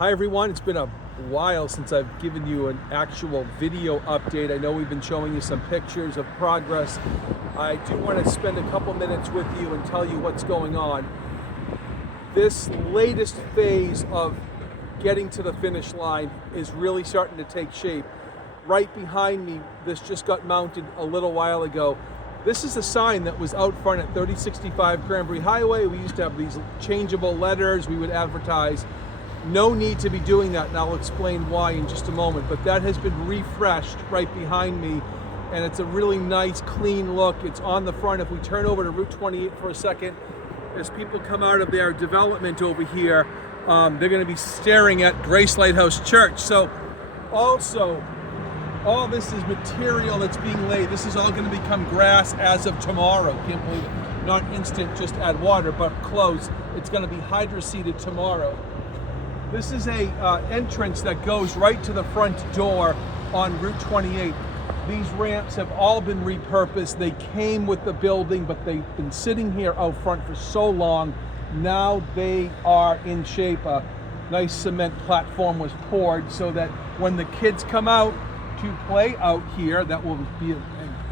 Hi everyone, it's been a while since I've given you an actual video update. I know we've been showing you some pictures of progress. I do want to spend a couple minutes with you and tell you what's going on. This latest phase of getting to the finish line is really starting to take shape. Right behind me, this just got mounted a little while ago. This is a sign that was out front at 3065 Cranberry Highway. We used to have these changeable letters we would advertise. No need to be doing that, and I'll explain why in just a moment, but that has been refreshed right behind me, and it's a really nice, clean look. It's on the front. If we turn over to Route 28 for a second, as people come out of their development over here, they're going to be staring at Grace Lighthouse Church. So also, all this is material that's being laid. This is all going to become grass as of tomorrow. Can't believe it. Not instant, just add water, but close. It's going to be hydroseeded tomorrow. This is a entrance that goes right to the front door on Route 28. These ramps have all been repurposed. They came with the building, but they've been sitting here out front for so long. Now they are in shape. A nice cement platform was poured so that when the kids come out to play out here, that will be in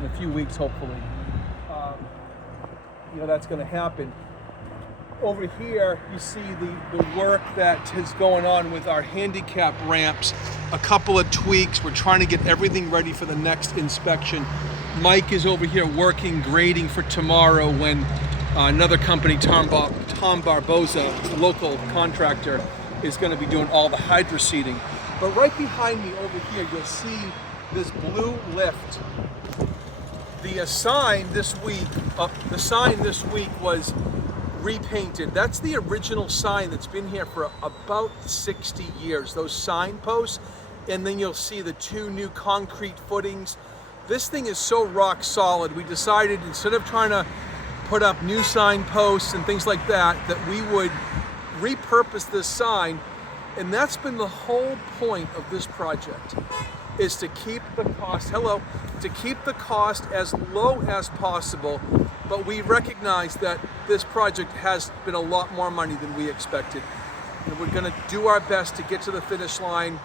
a few weeks, hopefully. That's going to happen. Over here, you see the work that is going on with our handicap ramps. A couple of tweaks. We're trying to get everything ready for the next inspection. Mike is over here working, grading for tomorrow when another company, Tom Barboza, a local contractor, is going to be doing all the hydroseeding. But right behind me over here, you'll see this blue lift. The sign this week was repainted. That's the original sign that's been here for about 60 years, those signposts, and then you'll see the two new concrete footings. This thing is so rock solid, we decided instead of trying to put up new signposts and things like that, that we would repurpose this sign, and that's been the whole point of this project, is to keep the cost, as low as possible. But we recognize that this project has been a lot more money than we expected. And we're gonna do our best to get to the finish line.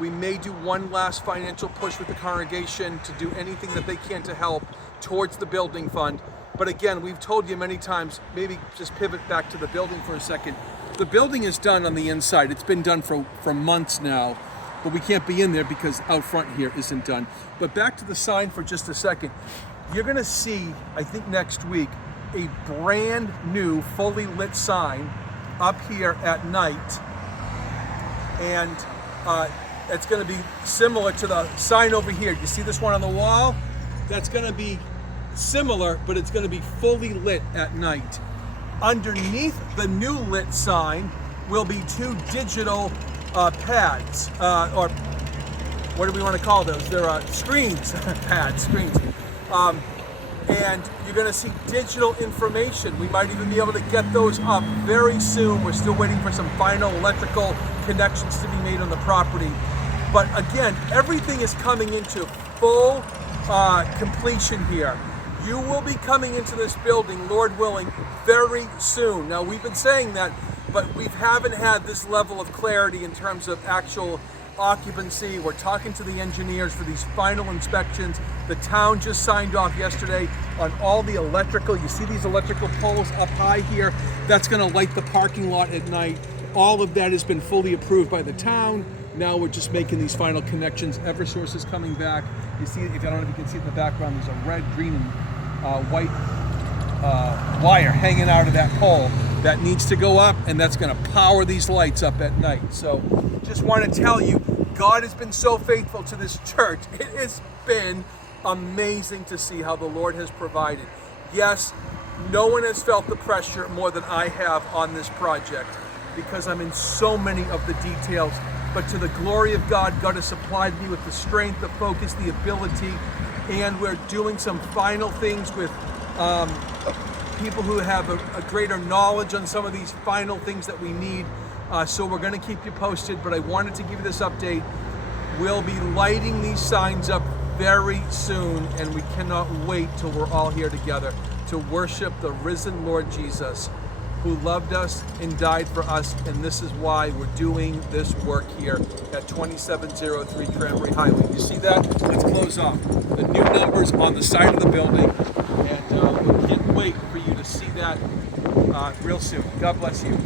We may do one last financial push with the congregation to do anything that they can to help towards the building fund. But again, we've told you many times, maybe just pivot back to the building for a second. The building is done on the inside. It's been done for months now, but we can't be in there because out front here isn't done. But back to the sign for just a second. You're gonna see, I think next week, a brand new, fully lit sign up here at night. And it's gonna be similar to the sign over here. You see this one on the wall? That's gonna be similar, but it's gonna be fully lit at night. Underneath the new lit sign will be two digital pads, or what do we want to call those? They're screens, screens. And you're going to see digital information. We might even be able to get those up very soon. We're still waiting for some final electrical connections to be made on the property. But again, everything is coming into full completion here. You will be coming into this building, Lord willing, very soon. Now, we've been saying that, but we haven't had this level of clarity in terms of actual occupancy. We're talking to the engineers for these final inspections. The town just signed off yesterday on all the electrical. You see these electrical poles up high here? That's going to light the parking lot at night. All of that has been fully approved by the town. Now we're just making these final connections. Eversource is coming back. You see, I don't know if you can see in the background, there's a red, green, and white wire hanging out of that pole that needs to go up, and that's going to power these lights up at night. So just want to tell you, God has been so faithful to this church. It has been amazing to see how the Lord has provided. Yes, no one has felt the pressure more than I have on this project because I'm in so many of the details. But to the glory of God, God has supplied me with the strength, the focus, the ability, and we're doing some final things with people who have a greater knowledge on some of these final things that we need. So we're going to keep you posted, but I wanted to give you this update. We'll be lighting these signs up very soon, and we cannot wait till we're all here together to worship the risen Lord Jesus who loved us and died for us, and this is why we're doing this work here at 2703 Cranberry Highway. You see that? Let's close off. The new numbers on the side of the building, and we can't wait for you to see that real soon. God bless you.